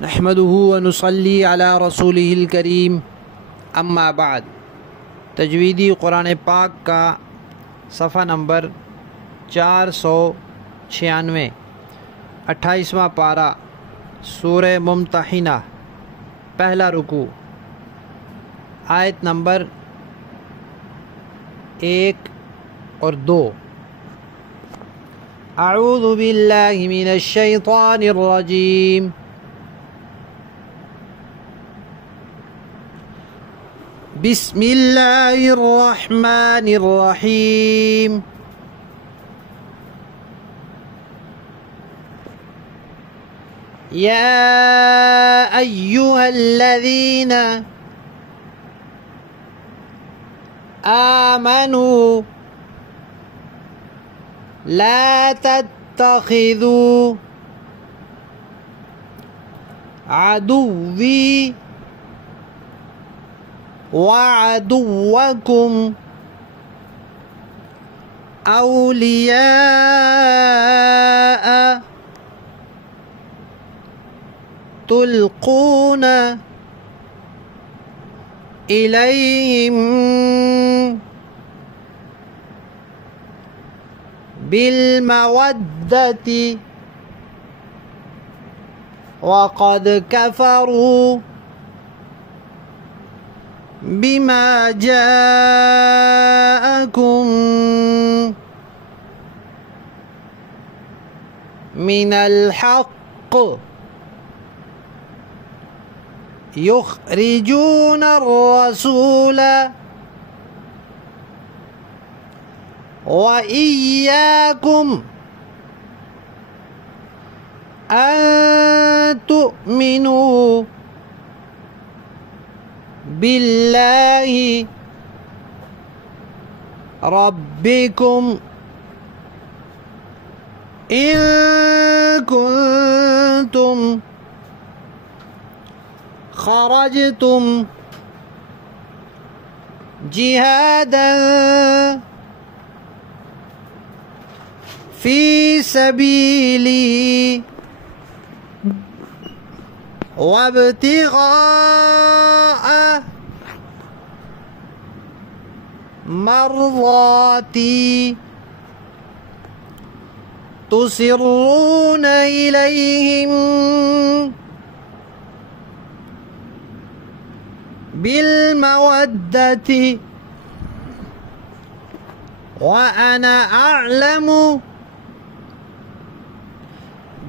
नहमदुहु व नुसल्ली अला रसूलिहिल करीम, अम्मा बाद। तजवीदी कुरान पाक का सफ़ा नंबर 496, 28वां पारा, सूरह मुम्तहिना, पहला रुकू, आयत नंबर 1 और 2। अऊज़ु बिल्लाहि मिनश शैतानिर रजीम। बिस्मिल्लाहिर रहमानिर रहीम। या अय्युहल्लज़ीना आमनू ला तत्तखिज़ू अदुव्वी वअदुव्वकुम औलिया तुल्क़ून इलैहिम बिलमवद्दति वक़द कफ़रू बिमा जाअकुम मिनल हक़्क़ युख़रिजून अर्रसूल व इय्याकुम अन तु'मिनू बिल्लाहि रब्बिकुम इन कुंतुम खरजतुम जिहादन फी सबीली वब्तिग़ाअ मर्ज़ाती तुसिर्रून इलैहिम बिलमवद्दति व अना अअलमु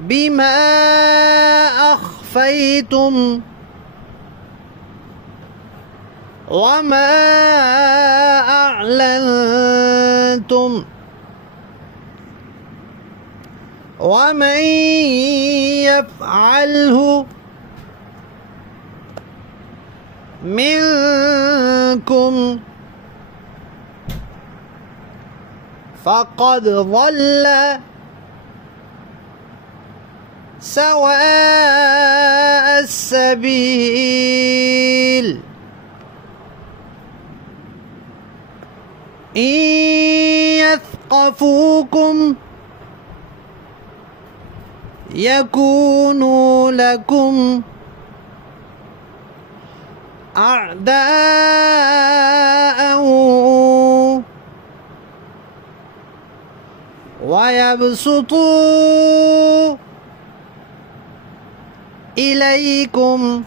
बिमा अख़फ़ैतुम वमा अअलनतुम वमन यफ़अलहु मिनकुम फ़क़द ضل सवाअ السبيل إن يثقفوكم يكونوا لكم أعداء ويبسطوا إليكم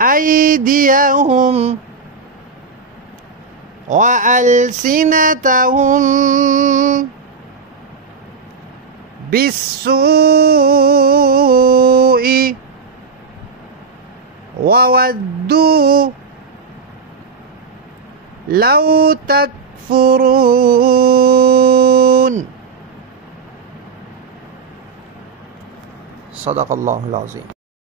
أيديهم وألسنتهم بالسوء وودوا لو تكفرون صدق الله العظيم।